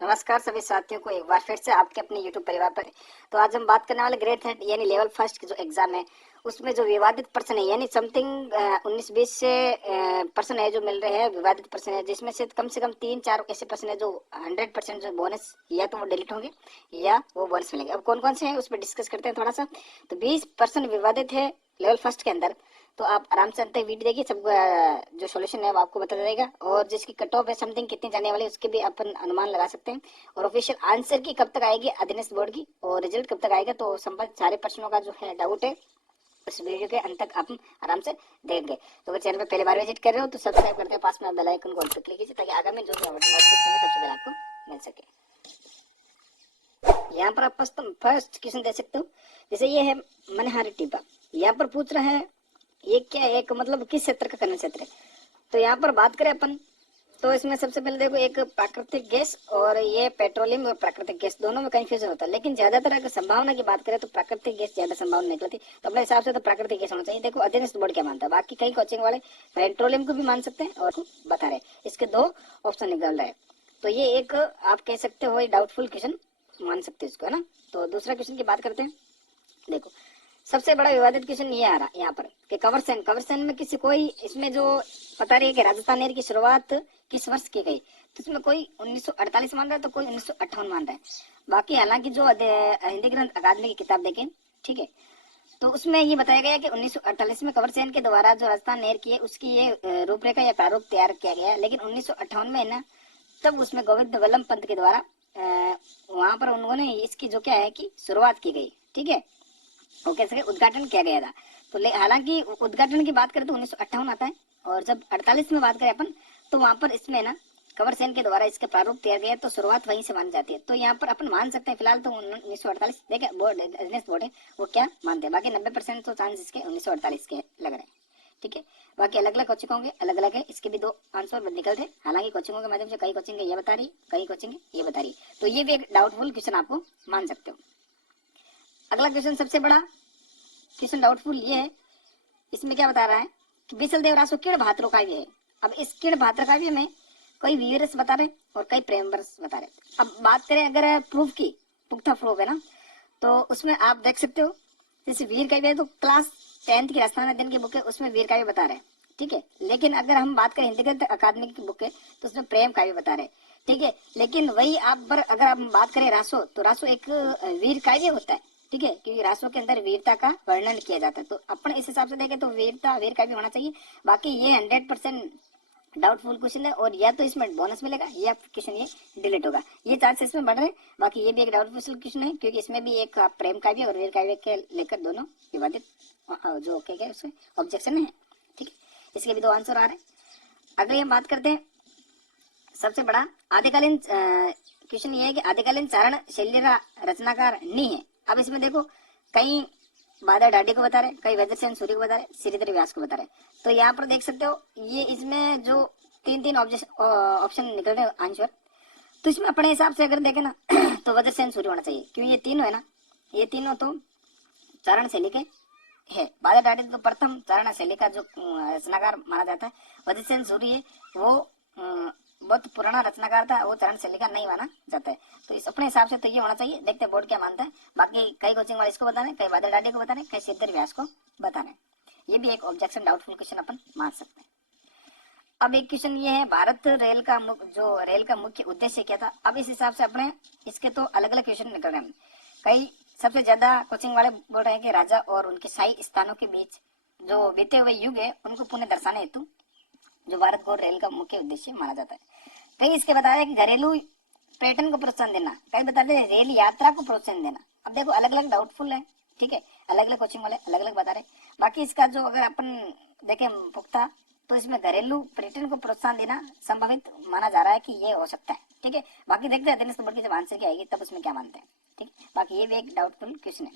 नमस्कार सभी साथियों को एक बार फिर से आपके अपने YouTube परिवार पर। तो आज हम बात करने वाले ग्रेड थर्ड यानी लेवल फर्स्ट की जो एग्जाम है उसमें जो विवादित प्रश्न है यानी समथिंग 19-20 से प्रश्न है जो मिल रहे हैं विवादित प्रश्न है, जिसमें से कम 3-4 ऐसे प्रश्न है जो 100% जो बोनस या तो वो डिलीट होंगे या वो बोनस मिलेंगे। अब कौन कौन से हैं उस पर डिस्कस करते हैं थोड़ा सा। तो 20% विवादित है लेवल फर्स्ट के अंदर, तो आप आराम से अंत तक वीडियो देखिए, सब जो सॉल्यूशन है वो आपको बता देगा और जिसकी कट ऑफ है समथिंग कितनी जाने वाली है उसके भी अपन अनुमान लगा सकते हैं। और ऑफिशियल आंसर की कब तक आएगी अधीनस्थ बोर्ड की और रिजल्ट कब तक आएगा, तो संबंधित सारे प्रश्नों का जो है डाउट है इस वीडियो के अंत तक आप आराम से देखेंगे। तो अगर चैनल पर पहली बार विजिट कर रहे हो तो सब्सक्राइब करते हैं, पास में बेल आइकन को ऑल पे क्लिक कीजिए ताकि आगामी जो भी नोटिफिकेशन है सबसे पहले आपको मिल सके। यहाँ पर आप फर्स्ट क्वेश्चन दे सकते हो, जैसे ये है मनहारी टीपा। यहाँ पर पूछ रहा है ये क्या है, एक मतलब किस क्षेत्र का खनन क्षेत्र है। तो यहाँ पर बात करें अपन तो इसमें सबसे पहले देखो एक प्राकृतिक गैस और ये पेट्रोलियम और प्राकृतिक गैस दोनों में कंफ्यूजन होता है, लेकिन ज्यादातर अगर संभावना की बात करें तो प्राकृतिक गैस ज्यादा संभावना निकलती है। तो अपने हिसाब से तो प्राकृतिक गैस होना चाहिए। देखो अधीनस्थ बोर्ड क्या मानता है, बाकी कई कोचिंग वाले पेट्रोलियम को भी मान सकते हैं और बता रहे इसके दो ऑप्शन निकल रहे हैं। तो ये एक आप कह सकते हो डाउटफुल क्वेश्चन मान सकते हो इसको, है ना। तो दूसरा क्वेश्चन की बात करते हैं। देखो सबसे बड़ा विवादित क्वेश्चन ये आ रहा यहाँ पर कि कवर सेन में किसी कोई इसमें जो पता रही है कि राजस्थान एयर की शुरुआत किस वर्ष की गई, तो इसमें कोई 1948 मान रहा है तो कोई 1958 मान रहा है। बाकी हालांकि जो हिंदी ग्रंथ अकादमी की किताब देखें, ठीक है, तो उसमें ये बताया गया कि 1948 में कंवर सेन के द्वारा जो राजस्थान एयर की है उसकी ये रूपरेखा या प्रारूप तैयार किया गया है। लेकिन 1958 में है ना, तब उसमें गोविंद वल्लभ पंत के द्वारा वहां पर उन्होंने इसकी जो क्या है कि शुरुआत की गई, ठीक है, वो कैसे उद्घाटन किया गया था। तो हालांकि उद्घाटन की बात करें तो 1958 आता है और जब 48 में बात करें अपन तो वहां पर इसमें ना कंवर सेन के द्वारा इसका प्रारूप दिया गया, तो शुरुआत वहीं से मानी जाती है। तो यहाँ पर अपन मान सकते हैं फिलहाल तो 1948 देखे बोर्ड है वो क्या मानते हैं। बाकी 90% तो चांस इसके 1948 के लग रहे हैं, ठीक है। बाकी अलग अलग कोचिंग होंगे, अलग अलग है, इसके भी दो आंसर निकलते हैं। हालांकि कोचिंगों के माध्यम से कई कोचिंग ये बता रही, कई कोचिंग ये बता रही, तो ये भी एक डाउटफुल क्वेश्चन आपको मान सकते हो। अगला क्वेश्चन सबसे बड़ा क्वेश्चन डाउटफुल ये है, इसमें क्या बता रहा है कि बिसल देव रासो किण भाद्रो काव्य है। अब इस किण भाद्र काव्य में कई वीर रस बता रहे और कई प्रेम रस बता रहे। अब बात करें अगर प्रूफ की, पुख्ता प्रूफ है ना, तो उसमें आप देख सकते हो जैसे वीर काव्य है तो क्लास 10th की राजस्थान अध्ययन की बुक है उसमें वीर काव्य बता रहे हैं, ठीक है। लेकिन अगर हम बात करें हिंदी ग्रंथ अकादमी की बुक है तो उसमें प्रेम काव्य बता रहे, ठीक है। लेकिन वही आप पर अगर आप बात करें रासो, तो रासो एक वीर काव्य होता है, ठीक है, क्योंकि रासो के अंदर वीरता का वर्णन किया जाता है। तो अपन इस हिसाब से देखें तो वीर काव्य होना चाहिए। बाकी ये 100% डाउटफुल क्वेश्चन है और या तो इसमें बोनस मिलेगा या क्वेश्चन ये डिलीट होगा, ये चांसेस इसमें बढ़ रहे हैं। बाकी ये भी एक डाउटफुल क्वेश्चन है क्योंकि इसमें भी एक प्रेम काव्य और वीर काव्य के लेकर दोनों विवादित जो क्या उसमें ऑब्जेक्शन है, ठीक है। इसके भी दो आंसर आ रहे हैं। अगले हम बात करते हैं सबसे बड़ा आदिकालीन क्वेश्चन ये है कि आदिकालीन चारण शैली का रचनाकार नहीं है। अब इसमें देखो कई बादल डाडी को बता रहे, कई वज्रसेन सूर्य को बता रहे, श्रीधर व्यास को बता रहे। तो यहाँ पर देख सकते हो ये इसमें जो तीन ऑप्शन निकल रहे आंसर, तो इसमें अपने हिसाब से अगर देखें ना तो वज्रसेन सूर्य होना चाहिए क्योंकि ये तीनों है ना, ये तीनों तो चारण शैली के है। बादल डाडी तो प्रथम चारण शैली का जो रचनाकार माना जाता है। वज्रसेन सूर्य वो बहुत पुराना रचनाकार था, वो चरण शैली का नहीं माना जाता है। तो इस अपने हिसाब से तो ये होना चाहिए, देखते हैं बोर्ड क्या मानता है। बाकी कई कोचिंग वाले इसको बता रहे, कई बादल डाडी को बता रहे, कई श्रीधर व्यास को बता रहे। ये भी एक ऑब्जेक्शन डाउटफुल क्वेश्चन अपन मान सकते हैं। अब एक क्वेश्चन ये है भारत रेल का जो रेल का मुख्य उद्देश्य क्या था। अब इस हिसाब से अपने इसके तो अलग अलग क्वेश्चन निकल रहे हैं। कई सबसे ज्यादा कोचिंग वाले बोल रहे हैं कि राजा और उनके शाही स्थानों के बीच जो बीते हुए युग है उनको पुनः दर्शाने हेतु जो भारत को रेल का मुख्य उद्देश्य माना जाता है। कई इसके बताया कि घरेलू पर्यटन को प्रोत्साहन देना, कई बताते हैं रेल यात्रा को प्रोत्साहन देना। अब देखो अलग अलग डाउटफुल है, ठीक है, अलग अलग कोचिंग वाले अलग अलग बता रहे। बाकी इसका जो अगर अपन देखें पुख्ता तो इसमें घरेलू पर्यटन को प्रोत्साहन देना संभावित माना जा रहा है कि ये हो सकता है, ठीक है। बाकी देखते हैं दिनेश बोर्ड की जब आंसर की आएगी तब उसमें क्या मानते हैं, ठीक। बाकी ये भी एक डाउटफुल क्वेश्चन है।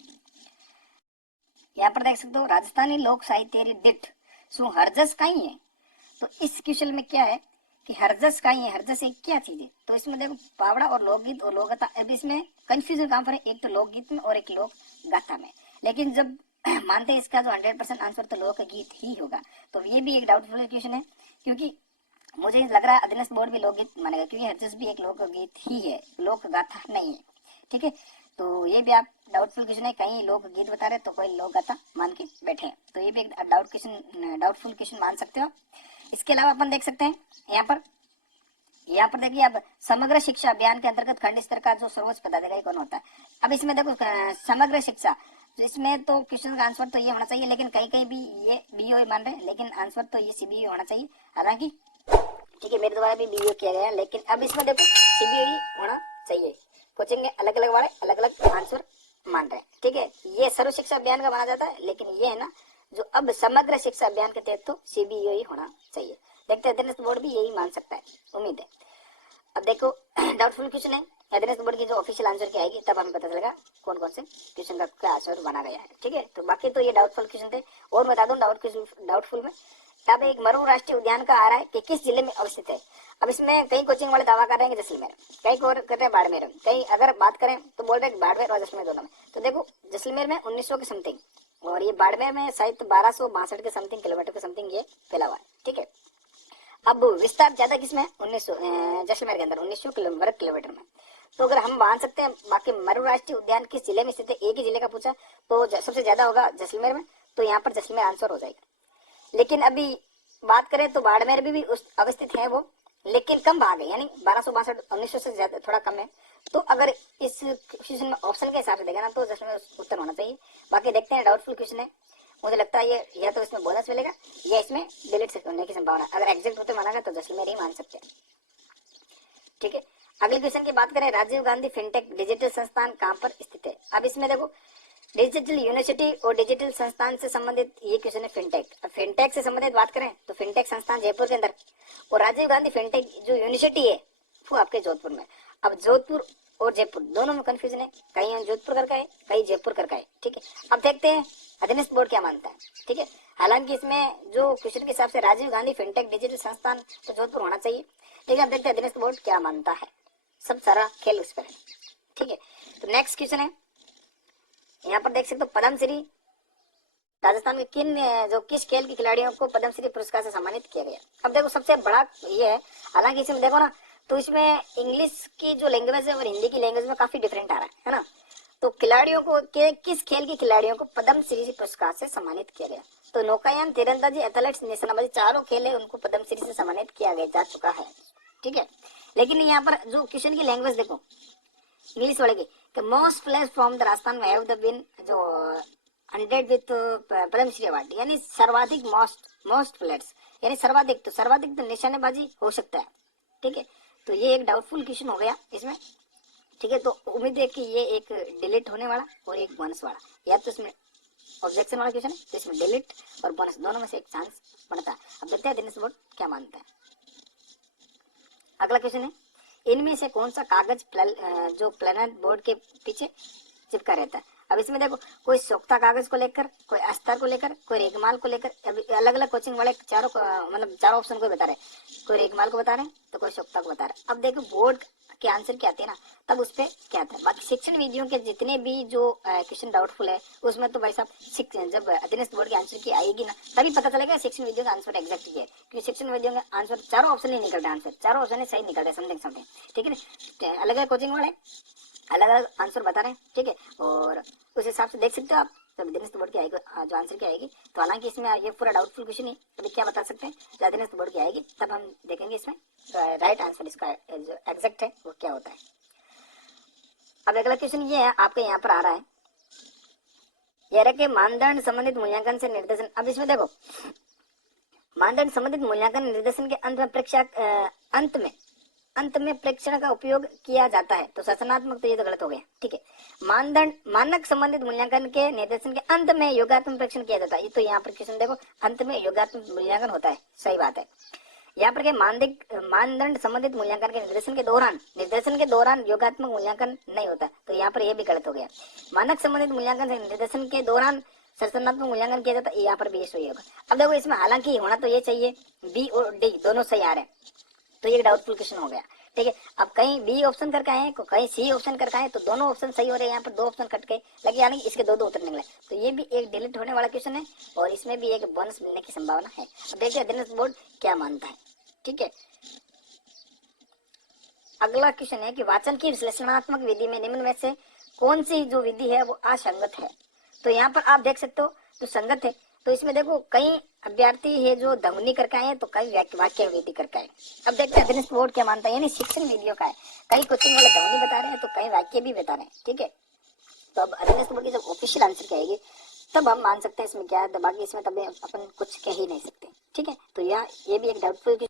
यहाँ पर देख सकते हो राजस्थानी लोक साहित्य दिठ सु हरजस कहीं है। तो इस क्वेश्चन में क्या है कि हरजस का ही है, हरजस एक क्या चीज है। तो इसमें देखो पावड़ा और लोकगीत और लोकगाथा, अब इसमें कंफ्यूजन कहां पर है, एक तो लोकगीत में और एक लोक गाथा में। लेकिन जब मानते हैं इसका जो 100% आंसर तो लोकगीत ही होगा। तो ये भी एक डाउटफुल क्वेश्चन है क्योंकि मुझे लग रहा है अधीनस्थ बोर्ड भी लोकगीत मानेगा, क्योंकि हरचस भी एक लोकगीत ही है, लोक गाथा नहीं है। ठीक है, तो ये भी आप डाउटफुल क्वेश्चन है, कहीं लोकगीत बता रहे तो कोई लोक गाथा मान के बैठे हैं, तो ये भी एक डाउटफुल क्वेश्चन मान सकते हो। इसके अलावा अपन देख सकते हैं यहाँ पर देखिए, अब समग्र शिक्षा अभियान के अंतर्गत खंड स्तर का जो सर्वोच्च पदाधिकारी कौन होता है। अब इसमें देखो समग्र शिक्षा, तो इसमें तो क्वेश्चन का आंसर तो ये होना चाहिए, लेकिन कहीं कहीं भी ये बीओ मान रहे हैं, लेकिन आंसर तो ये सीबीओ होना चाहिए। हालांकि ठीक है, मेरे द्वारा भी बीओ किया गया, लेकिन अब इसमें देखो सीबीओ ही होना चाहिए। कोचिंग में अलग अलग वाले अलग अलग आंसर मान रहे हैं। ठीक है, ये सर्व शिक्षा अभियान का माना जाता है, लेकिन ये है ना जो अब समग्र शिक्षा अभियान के तहत तो सीबीओ ही होना चाहिए। देखते हैं अधीनस्थ बोर्ड भी यही मान सकता है, उम्मीद है। अब देखो डाउटफुल क्वेश्चन है, अधीनस्थ बोर्ड की जो ऑफिशियल आंसर की आएगी तब हमें पता चलेगा कौन कौन से क्वेश्चन का क्या आंसर बना गया है। ठीक है, तो बाकी तो ये डाउटफुल क्वेश्चन थे। और बता दूं डाउटफुल में यहाँ पे एक मरू राष्ट्रीय उद्यान का आ रहा है कि किस जिले में अवस्थित है। अब इसमें कई कोचिंग वाले दावा कर रहे हैं कि जैसलमेर, कई को कहते हैं बाड़मेर, कई अगर बात करें तो बोल रहे हैं बाड़मेर और जैसलमेर दोनों में। तो देखो जैसलमेर में 1900 के समथिंग, और ये बाड़मेर में शायद 1262 के समथिंग किलोमीटर के समथिंग ये फैला हुआ है। ठीक है, अब विस्तार ज्यादा किसमें है, 1900 जैसलमेर के अंदर 1900 वर्ग किलोमीटर में। तो अगर हम मान सकते हैं, बाकी मरू राष्ट्रीय उद्यान किस जिले में स्थित है, एक ही जिले का पूछा तो सबसे ज्यादा होगा जैसलमेर में, तो यहाँ पर जैसलमेर आंसर हो जाएगा। लेकिन अभी बात करें तो बाड़मेर भी उस अवस्थित है वो, लेकिन कम भाग है, यानी 1262 1900 से ज्यादा थोड़ा कम है। तो अगर इस क्वेश्चन में ऑप्शन के हिसाब से देगा ना तो जैसलमेर उत्तर होना चाहिए। बाकी देखते हैं, डाउटफुल क्वेश्चन है, मुझे लगता है ये या तो इसमें बोनस मिलेगा या इसमें डिलीट होने की संभावना। अगर एग्जैक्ट होते माना गया तो जैसलमेर ही मान सकते हैं। ठीक है, अगले क्वेश्चन की बात करें, राजीव गांधी फिनटेक डिजिटल संस्थान कहाँ पर स्थित है। अब इसमें देखो डिजिटल यूनिवर्सिटी और डिजिटल संस्थान से संबंधित ये क्वेश्चन है फिनटेक। अब फिनटेक से संबंधित बात करें तो फिनटेक संस्थान जयपुर के अंदर, और राजीव गांधी फिनटेक जो यूनिवर्सिटी है वो आपके जोधपुर में। अब जोधपुर और जयपुर दोनों में कंफ्यूजन है, कहीं जोधपुर करके है कहीं जयपुर करके है। ठीक है, अब देखते हैं अधीनस्थ बोर्ड क्या मानता है। ठीक है, हालांकि इसमें जो क्वेश्चन के हिसाब से राजीव गांधी फिनटेक डिजिटल संस्थान तो जोधपुर होना चाहिए। ठीक है, अब देखते हैं अधीनस्थ बोर्ड क्या मानता है, सब सारा खेल उस पर है। ठीक है, तो नेक्स्ट क्वेश्चन है, यहाँ पर देख सकते हो पद्मश्री राजस्थान के किस खेल के खिलाड़ियों को पद्मश्री पुरस्कार से सम्मानित किया गया। अब देखो सबसे बड़ा ये है, हालांकि इसमें देखो ना तो इसमें इंग्लिश की जो लैंग्वेज है और हिंदी की लैंग्वेज में काफी डिफरेंट आ रहा है ना। तो खिलाड़ियों को किस खेल के खिलाड़ियों को पद्मश्री पुरस्कार से सम्मानित किया गया। तो नौकायान, तीरंदाजी, एथलेटिक्स, निशानेबाजी, चारों खेल है उनको पद्मश्री से सम्मानित किया गया जा चुका है। ठीक है, लेकिन यहाँ पर जो क्वेश्चन की लैंग्वेज देखो इंग्लिश वाले की, most players from the Rajasthan have the win जो 100 विथ पद्मश्री अवार्ड, यानी सर्वाधिक मोस्ट प्लेयर्स, यानी सर्वाधिक तो निशानेबाजी हो सकता है। ठीक है, तो ये एक डाउटफुल क्वेश्चन हो गया इसमें। ठीक है, तो उम्मीद है कि ये एक डिलीट होने वाला और एक बोनस वाला, या तो इसमें ऑब्जेक्शन वाला क्वेश्चन है तो इसमें डिलीट और बोनस दोनों में से एक चांस बनता है। अब देखते हैं दिनेश बोर्ड क्या मानता है। अगला क्वेश्चन है, इनमें से कौन सा कागज जो प्लानर बोर्ड के पीछे चिपका रहता है। अब इसमें देखो कोई सोख्ता कागज को लेकर, कोई अस्तर को लेकर, कोई रेगमाल को लेकर, अलग अलग कोचिंग वाले चारों ऑप्शन को बता रहे हैं। कोई रेगमाल को बता रहे हैं तो कोई सोख्ता को बता रहे हैं। अब देखो बोर्ड के आंसर क्या आते हैं ना, तब उस पर क्या आता है। बाकी शिक्षण विधियों के जितने भी जो क्वेश्चन डाउटफुल है उसमें तो भाई साहब जब अधीनस्थ बोर्ड के आंसर की आएगी ना तभी पता चलेगा शिक्षण विधियों का आंसर एग्जैक्ट क्या है, क्योंकि शिक्षण विधियों का आंसर चारों ऑप्शन नहीं निकलता, आंसर चारों ऑप्शन सही निकलता है समथिंग। ठीक है ना, अलग अलग कोचिंग वाले अलग अलग आंसर बता रहे हैं। ठीक है, और उस हिसाब से देख सकते हो आप जब अधीनस्थ बोर्ड की आएगी जो आंसर की आएगी। तो हालांकि इसमें ये पूरा डाउटफुल क्वेश्चन है, अभी क्या बता सकते हैं, जब अधीनस्थ बोर्ड की आएगी तब हम देखेंगे इसमें राइट आंसर इसका जो एग्जैक्ट है वो क्या होता है। अब अगला क्वेश्चन ये है, आपके यहाँ पर आ रहा है, यह रहा कि मानदंड संबंधित मूल्यांकन से निर्देशन। अब इसमें देखो मानदंड संबंधित मूल्यांकन निर्देशन के अंत में प्रेक्षण का उपयोग किया जाता है, तो शासनात्मक तो ये तो गलत हो गया। ठीक है, मानक संबंधित मूल्यांकन के निर्देशन के अंत में योगात्मक प्रेक्षण किया जाता है, तो यहाँ पर क्वेश्चन देखो अंत में योगात्मक मूल्यांकन होता है, सही बात है। यहाँ पर मानदंड संबंधित मूल्यांकन के निर्देशन के दौरान योगात्मक मूल्यांकन नहीं होता, तो यहाँ पर यह भी गलत हो गया। मानक संबंधित मूल्यांकन से निर्देशन के दौरान संरचनात्मक मूल्यांकन किया जाता है, यहाँ पर भी ये सही होगा। अब देखो इसमें हालांकि होना तो ये चाहिए, बी और डी दोनों सही आ रहे हैं, तो ये डाउटफुल क्वेश्चन हो गया। ठीक है, अब कहीं बी ऑप्शन करके आए कहीं सी ऑप्शन करके आए, तो दोनों ऑप्शन सही हो रहे हैं, यहाँ पर दो ऑप्शन कट गए लगे, यानी इसके दो उत्तर निकले, तो ये भी एक डिलीट होने वाला क्वेश्चन है और इसमें भी एक बोनस मिलने की संभावना है। अब देखिए अधीनस्थ बोर्ड क्या मानता है। ठीक है। अगला क्वेश्चन है कि वाचन की विश्लेषणात्मक विधि में निम्न में से कौन सी जो विधि है वो असंगत है। तो यहाँ पर आप देख सकते हो जो संगत है, तो इसमें देखो कई अभ्यर्थी है जो ध्वनि करके आए हैं, तो कई वाक्य विधि करके आए। अब देखते हैं दिनेश बोर्ड क्या मानता है, यानी शिक्षण विधियों का है, कई क्वेश्चन वाले ध्वनि बता रहे हैं तो कई वाक्य भी बता रहे हैं, ठीक है। तो अब दिनेश बोर्ड की जब ऑफिशियल आंसर क्या आएगी तब हम मान सकते हैं इसमें क्या है, तो बाकी इसमें तब अपन कुछ कह ही नहीं सकते, ठीक है। तो यह ये भी एक डाउटफुल